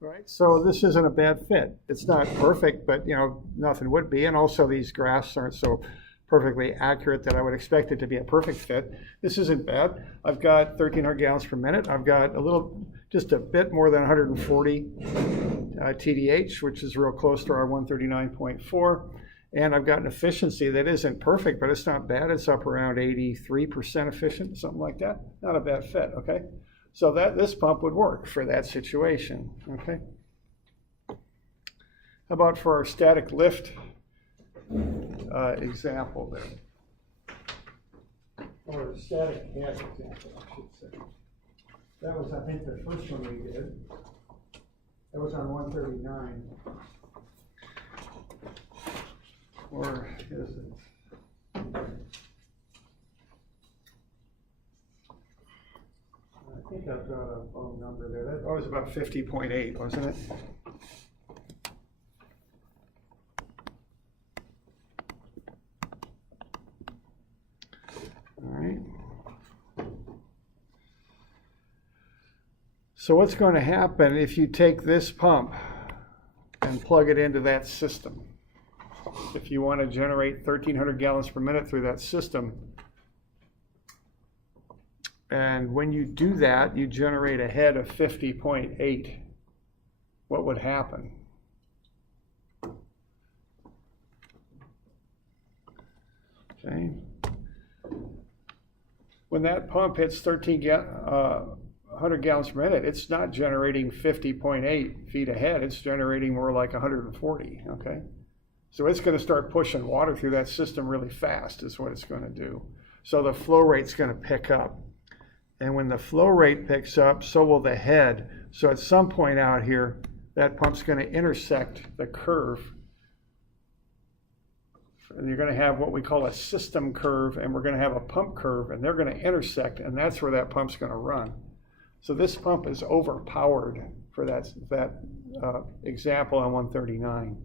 Right, so this isn't a bad fit. It's not perfect, but nothing would be. And also these graphs aren't so perfectly accurate that I would expect it to be a perfect fit. This isn't bad. I've got 1,300 gallons per minute. I've got just a bit more than 140 TDH, which is real close to our 139.4. And I've got an efficiency that isn't perfect, but it's not bad. It's up around 83% efficient, something like that. Not a bad fit, okay? So this pump would work for that situation, okay? How about for our static lift example there? Or static head example, I should say. That was, I think, the first one we did. That was on 139. Or is it? I think I've got a phone number there. That was about 50.8, wasn't it? All right. So what's going to happen if you take this pump and plug it into that system? If you want to generate 1,300 gallons per minute through that system, and when you do that, you generate a head of 50.8, what would happen? Okay. When that pump hits 100 gallons per minute, it's not generating 50.8 feet ahead. It's generating more like 140, okay? So it's going to start pushing water through that system really fast is what it's going to do. So the flow rate's going to pick up. And when the flow rate picks up, so will the head. So at some point out here, that pump's going to intersect the curve. And you're going to have what we call a system curve, and we're going to have a pump curve, and they're going to intersect, and that's where that pump's going to run. So this pump is overpowered for that example on 139.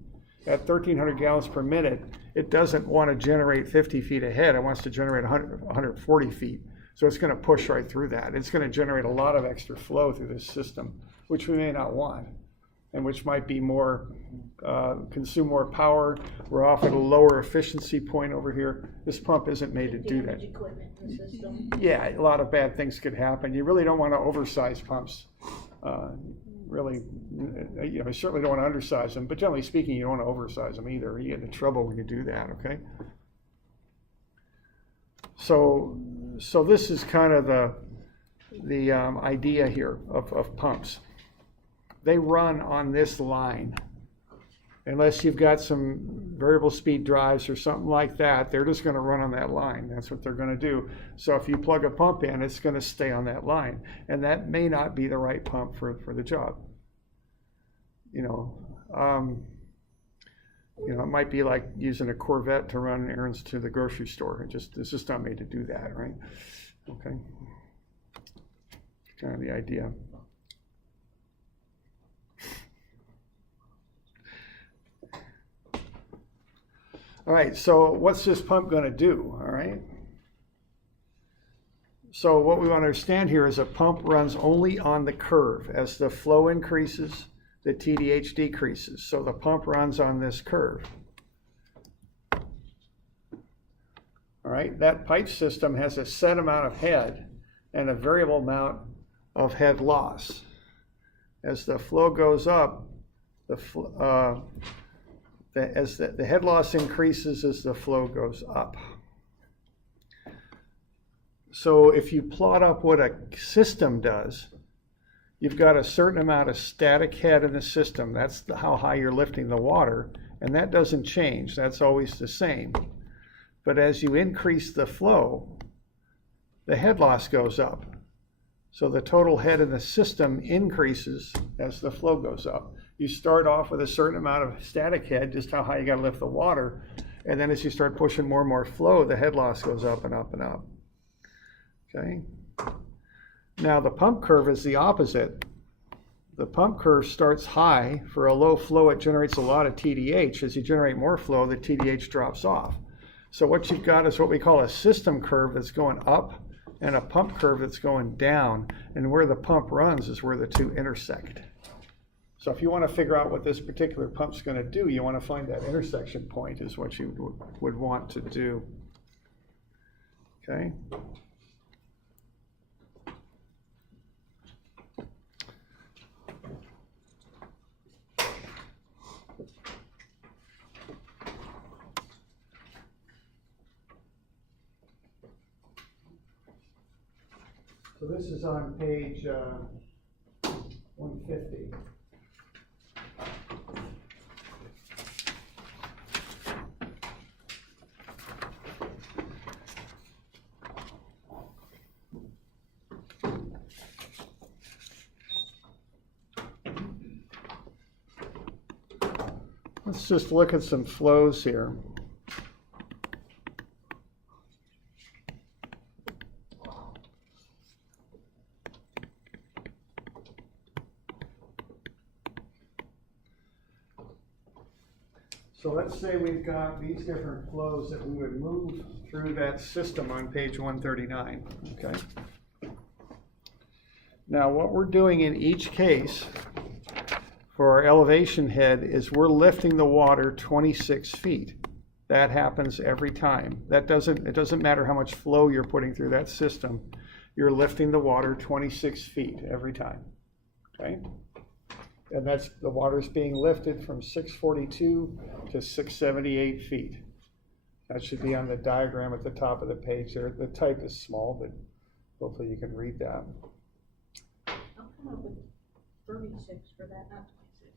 At 1,300 gallons per minute, it doesn't want to generate 50 feet ahead. It wants to generate 140 feet. So it's going to push right through that. It's going to generate a lot of extra flow through this system, which we may not want, and which might be more, consume more power. We're off at a lower efficiency point over here. This pump isn't made to do that. Equipment in the system. Yeah, a lot of bad things could happen. You really don't want to oversize pumps. Really, you certainly don't want to undersize them, but generally speaking, you don't want to oversize them either. You get into trouble when you do that, okay? So this is kind of the idea here of pumps. They run on this line. Unless you've got some variable speed drives or something like that, they're just going to run on that line. That's what they're going to do. So if you plug a pump in, it's going to stay on that line. And that may not be the right pump for the job. It might be like using a Corvette to run errands to the grocery store. It's just not made to do that, right? Okay. Kind of the idea. All right, so what's this pump going to do, all right? So what we want to understand here is a pump runs only on the curve. As the flow increases, the TDH decreases. So the pump runs on this curve. All right, that pipe system has a set amount of head and a variable amount of head loss. As the flow goes up, as the head loss increases as the flow goes up. So if you plot up what a system does, you've got a certain amount of static head in the system. That's how high you're lifting the water, and that doesn't change. That's always the same. But as you increase the flow, the head loss goes up. So the total head in the system increases as the flow goes up. You start off with a certain amount of static head, just how high you got to lift the water, and then as you start pushing more and more flow, the head loss goes up and up and up. Okay. Now the pump curve is the opposite. The pump curve starts high. For a low flow, it generates a lot of TDH. As you generate more flow, the TDH drops off. So what you've got is what we call a system curve that's going up and a pump curve that's going down. And where the pump runs is where the two intersect. So if you want to figure out what this particular pump's going to do, you want to find that intersection point is what you would want to do. Okay. So this is on page 150. Let's just look at some flows here. So let's say we've got these different flows that we would move through that system on page 139, okay? Now what we're doing in each case for our elevation head is we're lifting the water 26 feet. That happens every time. It doesn't matter how much flow you're putting through that system, you're lifting the water 26 feet every time, okay? And that's, the water's being lifted from 642 to 678 feet. That should be on the diagram at the top of the page there. The type is small, but hopefully you can read that. I'll come up with 36 for that, not 26.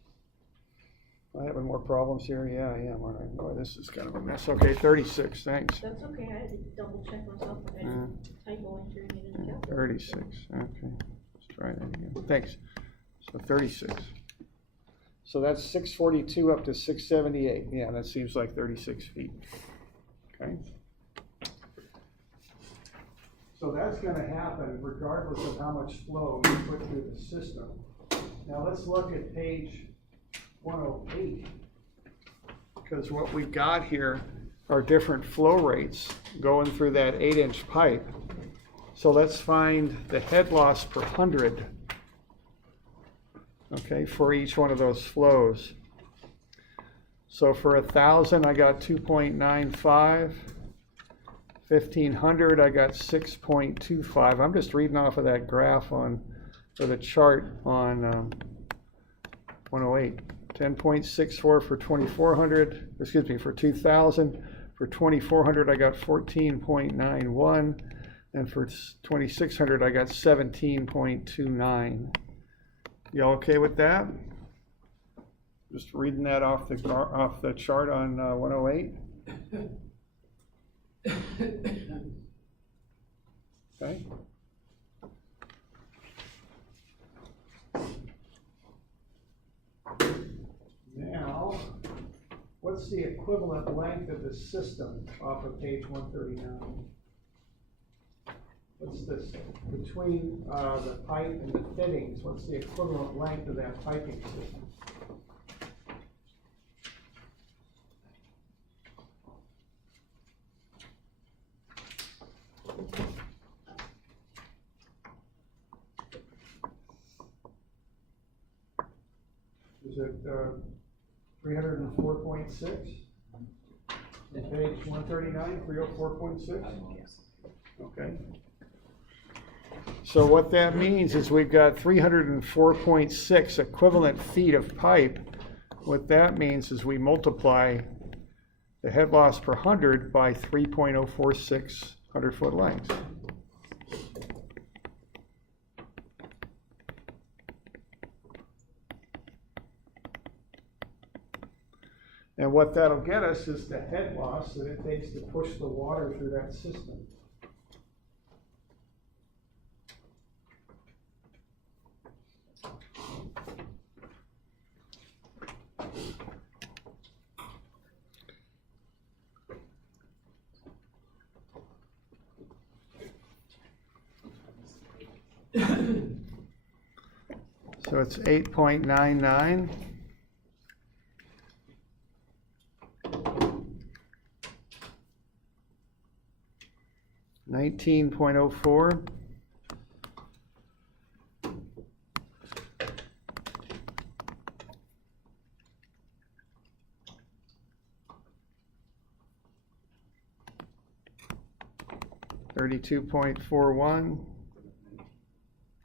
Am I having more problems here? Yeah, I am, aren't I? Boy, this is kind of a mess. Okay, 36, thanks. That's okay, I had to double check myself when I did typo entering it in the calculator. 36, okay. Let's try that again. Thanks. So 36. So that's 642 up to 678. Yeah, that seems like 36 feet. Okay. So that's going to happen regardless of how much flow you put through the system. Now let's look at page 108, because what we've got here are different flow rates going through that 8-inch pipe. So let's find the head loss per 100. Okay, for each one of those flows. So for 1,000, I got 2.95. 1,500, I got 6.25. I'm just reading off of that graph or the chart on 108. 10.64 for 2,400. Excuse me, for 2,000. For 2,400, I got 14.91, and for 2,600, I got 17.29. You all okay with that? Just reading that off the chart on 108. Okay. Now, what's the equivalent length of the system off of page 139? What's this, between the pipe and the fittings, what's the equivalent length of that piping system? Is it 304.6? Page 139, 304.6? Okay. So what that means is we've got 304.6 equivalent feet of pipe. What that means is we multiply the head loss per 100 by 3.046 100-foot lengths. And what that'll get us is the head loss that it takes to push the water through that system. So it's 8.99. $19.04. 32.41.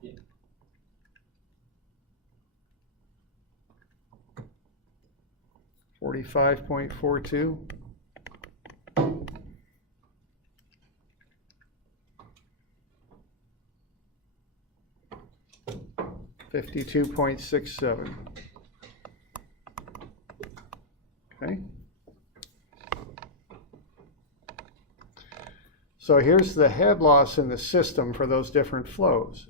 Yeah. 45.42. 52.67. Okay. So here's the head loss in the system for those different flows.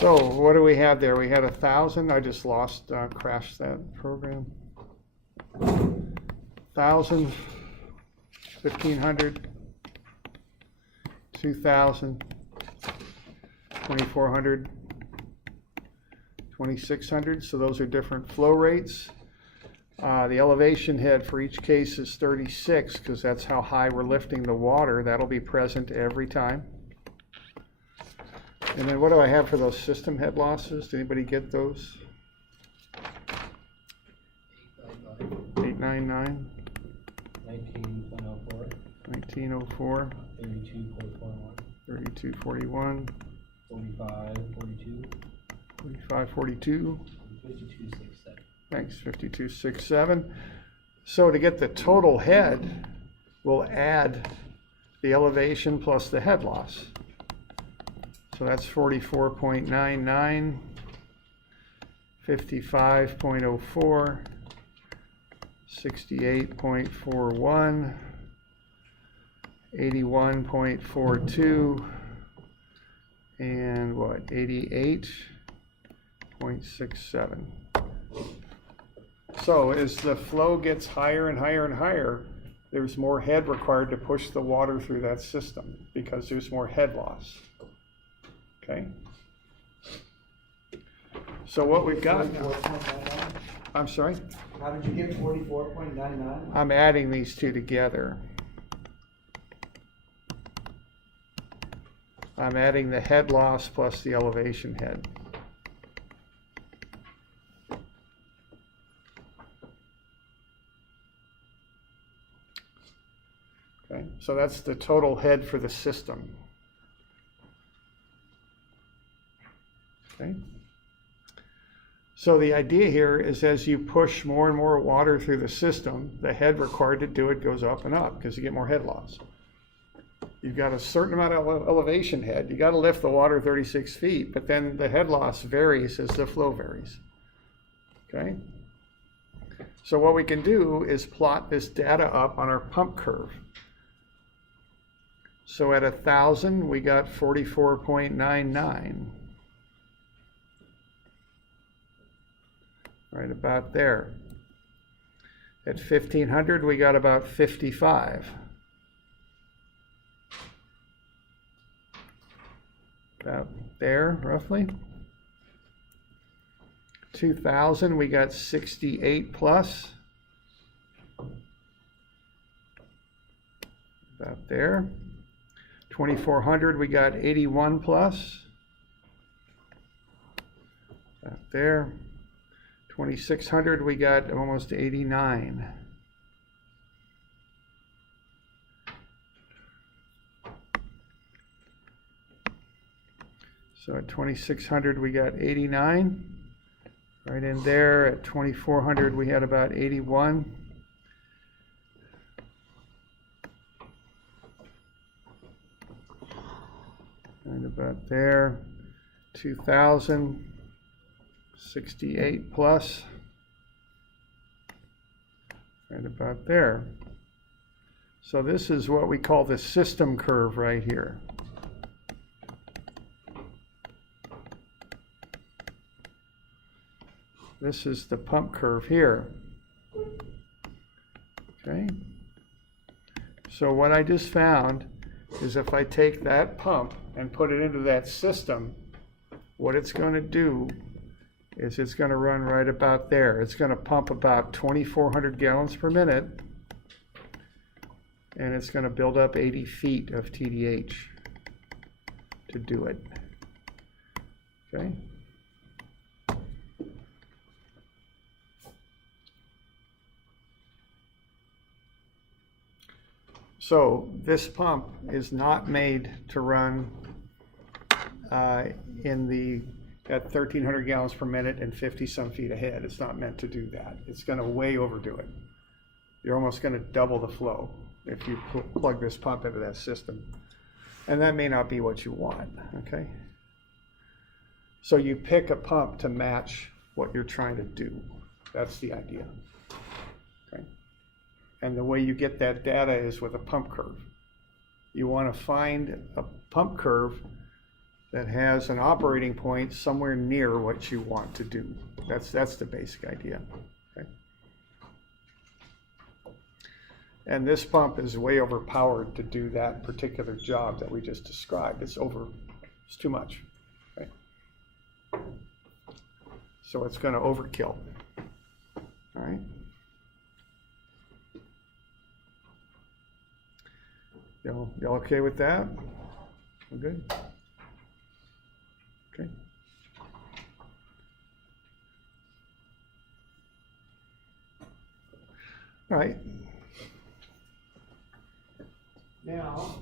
So what do we have there? We had 1,000. I just lost, crashed that program. 1,000, 1,500, 2,000, 2,400, 2,600. So those are different flow rates. The elevation head for each case is 36 because that's how high we're lifting the water. That'll be present every time. And then what do I have for those system head losses? Did anybody get those? 899, 19.04, 1904, 32.41, 3241, 45.42, 4542. 52.67. Thanks, 5267. So to get the total head, we'll add the elevation plus the head loss. So that's 44.99, 55.04, 68.41, 81.42, and what, 88.67. So as the flow gets higher and higher and higher, there's more head required to push the water through that system because there's more head loss. Okay. So what we've got now, 44.99? I'm sorry? How did you get 44.99? I'm adding these two together. I'm adding the head loss plus the elevation head. Okay, so that's the total head for the system. Okay. So the idea here is as you push more and more water through the system, the head required to do it goes up and up because you get more head loss. You've got a certain amount of elevation head. You got to lift the water 36 feet, but then the head loss varies as the flow varies. Okay. So what we can do is plot this data up on our pump curve. So at 1,000, we got 44.99. Right about there. At 1,500, we got about 55. About there, roughly. 2,000, we got 68 plus. About there. 2,400, we got 81 plus. About there. 2,600, we got almost 89. So at 2,600, we got 89. Right in there at 2,400, we had about 81. about there. 2,000, 68 plus, right about there. So this is what we call the system curve right here. This is the pump curve here. Okay. So what I just found is if I take that pump and put it into that system, what it's going to do is it's going to run right about there. It's going to pump about 2,400 gallons per minute, and it's going to build up 80 feet of TDH to do it. Okay. So this pump is not made to run at 1,300 gallons per minute and 50 some feet ahead. It's not meant to do that. It's going to way overdo it. You're almost going to double the flow if you plug this pump into that system. And that may not be what you want, okay? So you pick a pump to match what you're trying to do. That's the idea. Okay? And the way you get that data is with a pump curve. You want to find a pump curve that has an operating point somewhere near what you want to do. That's the basic idea. Okay? And this pump is way overpowered to do that particular job that we just described. It's too much. Okay? So it's going to overkill. All right? Y'all okay with that? We're good? Okay. All right. Now,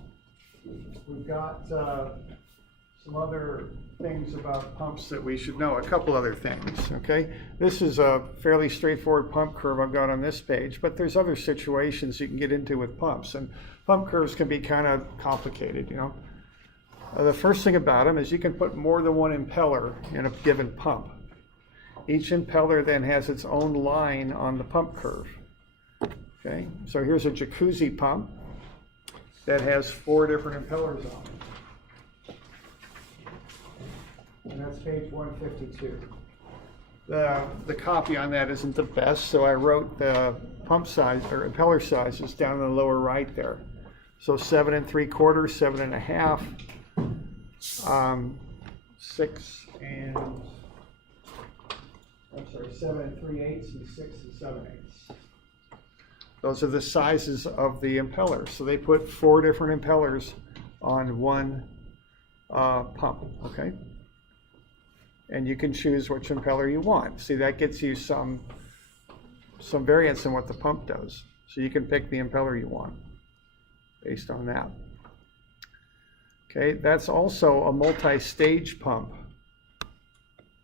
we've got some other things about pumps that we should know, a couple other things, okay? This is a fairly straightforward pump curve I've got on this page, but there's other situations you can get into with pumps, and pump curves can be kind of complicated, you know? The first thing about them is you can put more than one impeller in a given pump. Each impeller then has its own line on the pump curve, okay? So here's a jacuzzi pump that has 4 different impellers on it. And that's page 152. The copy on that isn't the best, so I wrote the pump size or impeller sizes down in the lower right there. So 7 3/4, 7 1/2, 6 and 7 3/8, and 6 7/8. Those are the sizes of the impellers. So they put 4 different impellers on one pump, okay? And you can choose which impeller you want. See, that gets you some variance in what the pump does. So you can pick the impeller you want based on that. Okay, that's also a multi-stage pump.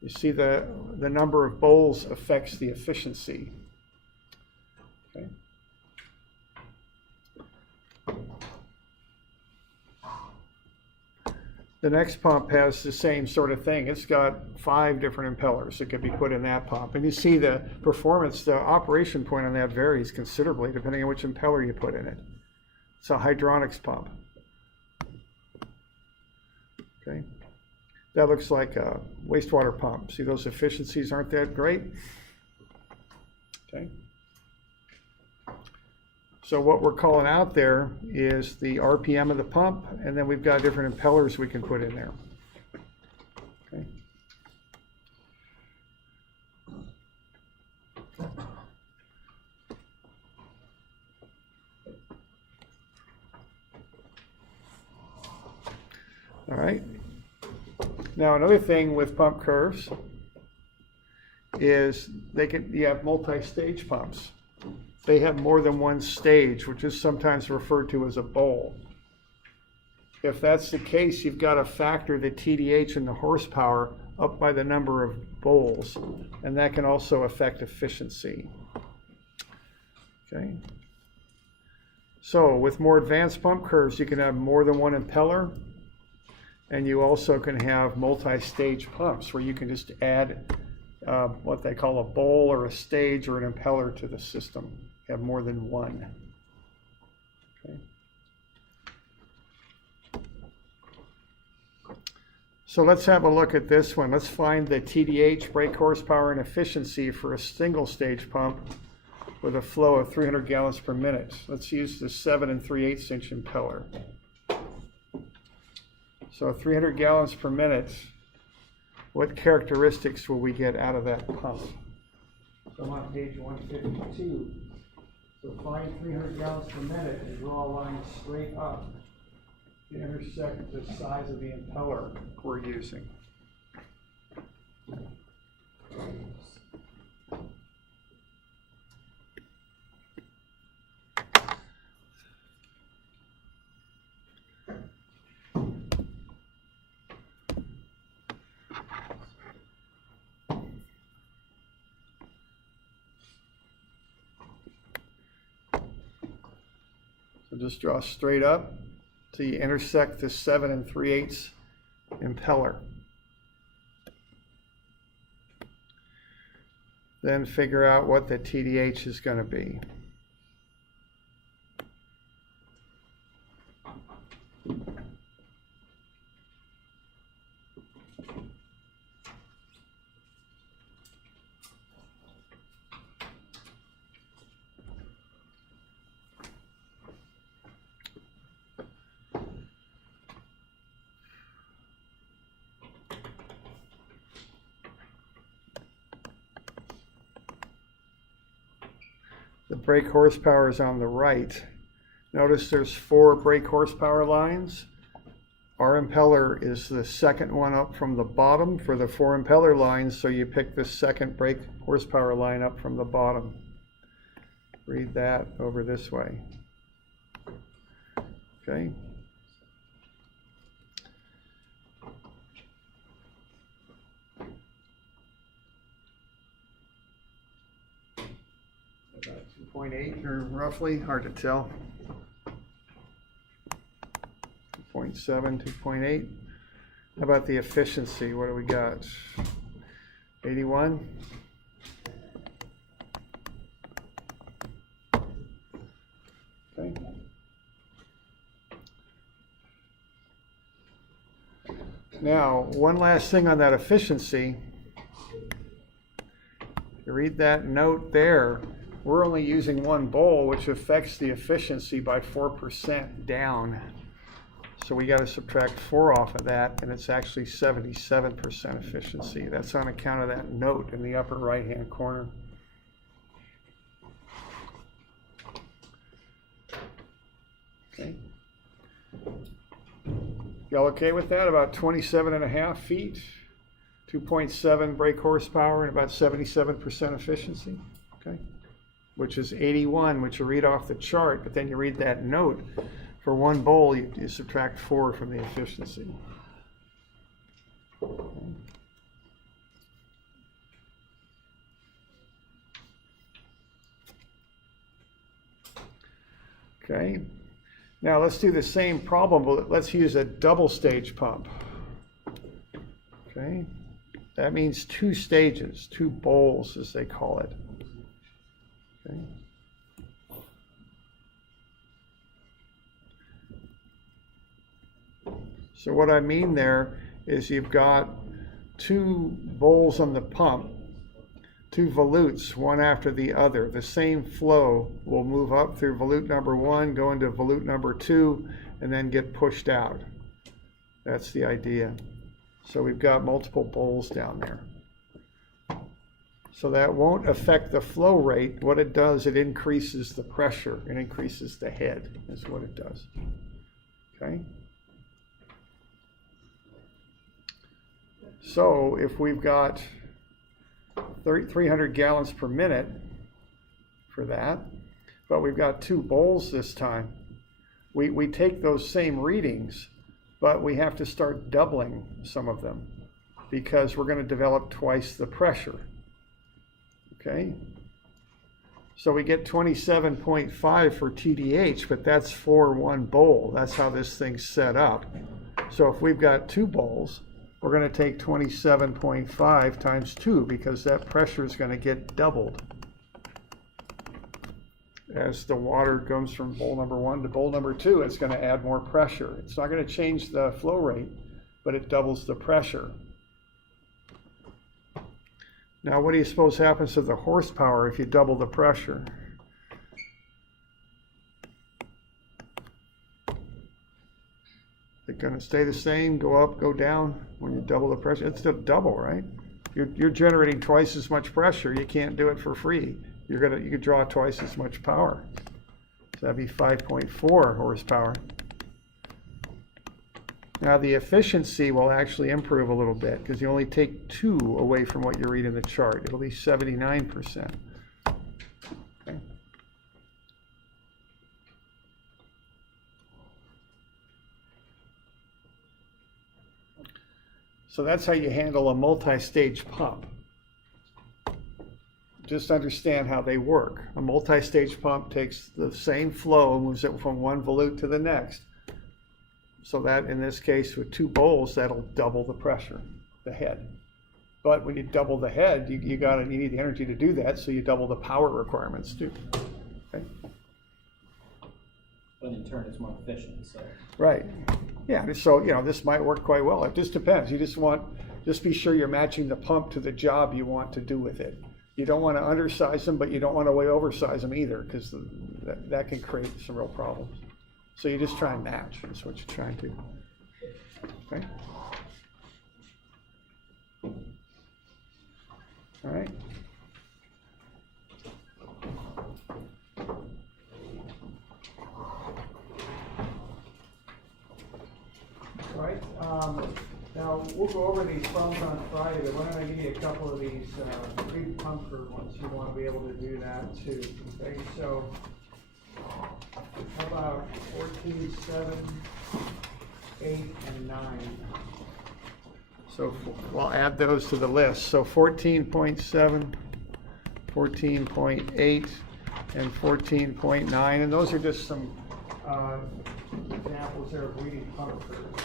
You see the number of bowls affects the efficiency. Okay. The next pump has the same sort of thing. It's got 5 different impellers that could be put in that pump. And you see the performance, the operation point on that varies considerably depending on which impeller you put in it. It's a hydronics pump. Okay. That looks like a wastewater pump. See, those efficiencies aren't that great? Okay. So what we're calling out there is the RPM of the pump, and then we've got different impellers we can put in there. Okay. All right. Now another thing with pump curves is you have multi-stage pumps. They have more than one stage, which is sometimes referred to as a bowl. If that's the case, you've got to factor the TDH and the horsepower up by the number of bowls, and that can also affect efficiency. Okay. So with more advanced pump curves, you can have more than one impeller, And you also can have multi-stage pumps where you can just add what they call a bowl or a stage or an impeller to the system. Have more than one. Okay. So let's have a look at this one. Let's find the TDH, brake horsepower, and efficiency for a single stage pump with a flow of 300 gallons per minute. Let's use the 7 3/8 inch impeller. So 300 gallons per minute, what characteristics will we get out of that pump? So I'm on page 152. So find 300 gallons per minute and draw a line straight up to intersect the size of the impeller we're using. So just draw straight up till you intersect the 7 3/8 impeller. Then figure out what the TDH is going to be. The brake horsepower is on the right. Notice there's 4 brake horsepower lines. Our impeller is the second one up from the bottom for the 4 impeller lines, so you pick the second brake horsepower line up from the bottom. Read that over this way. Okay. About 2.8 or roughly, hard to tell. 2.7, 2.8. How about the efficiency? What do we got? 81? Okay. Now, one last thing on that efficiency. You read that note there. We're only using 1 bowl, which affects the efficiency by 4% down. So we got to subtract 4 off of that, and it's actually 77% efficiency. That's on account of that note in the upper right-hand corner. Okay. Y'all okay with that? About 27.5 feet, 2.7 brake horsepower, and about 77% efficiency. Okay. Which is 81, which you read off the chart, but then you read that note. For 1 bowl, you subtract 4 from the efficiency. Okay. Now let's do the same problem, but let's use a double stage pump. Okay. That means 2 stages, 2 bowls as they call it. Okay. So what I mean there is you've got 2 bowls on the pump, 2 volutes, one after the other. The same flow will move up through volute number 1, go into volute number 2, and then get pushed out. That's the idea. So we've got multiple bowls down there. So that won't affect the flow rate. What it does, it increases the pressure. It increases the head, is what it does. Okay? So if we've got 300 gallons per minute for that, but we've got 2 bowls this time, we take those same readings, but we have to start doubling some of them because we're going to develop twice the pressure. Okay? So we get 27.5 for TDH, but that's for 1 bowl. That's how this thing's set up. So if we've got 2 bowls, we're going to take 27.5 times 2 because that pressure is going to get doubled. As the water comes from bowl number 1 to bowl number 2, it's going to add more pressure. It's not going to change the flow rate, but it doubles the pressure. Now, what do you suppose happens to the horsepower if you double the pressure? They're going to stay the same, go up, go down when you double the pressure? It's the double, right? You're generating twice as much pressure. You can't do it for free. You could draw twice as much power. So that'd be 5.4 horsepower. Now the efficiency will actually improve a little bit because you only take 2 away from what you read in the chart. It'll be 79%. Okay. So that's how you handle a multi-stage pump. Just understand how they work. A multi-stage pump takes the same flow and moves it from one volute to the next. So that, in this case, with 2 bowls, that'll double the pressure, the head. But when you double the head, you need the energy to do that, so you double the power requirements too. Okay? But in turn, it's more efficient, so. Right. Yeah, so, this might work quite well. It just depends. You just be sure you're matching the pump to the job you want to do with it. You don't want to undersize them, but you don't want to way oversize them either, because that can create some real problems. So you just try and match, is what you're trying to. Okay? All right. All right, now we'll go over these pumps on Friday, but why don't I give you a couple of these pre-pumper ones, you want to be able to do that too. Okay, so how about 14, 7, 8, and 9? So we'll add those to the list. So 14.7, 14.8, and 14.9, and those are just some examples there of reading pump curves.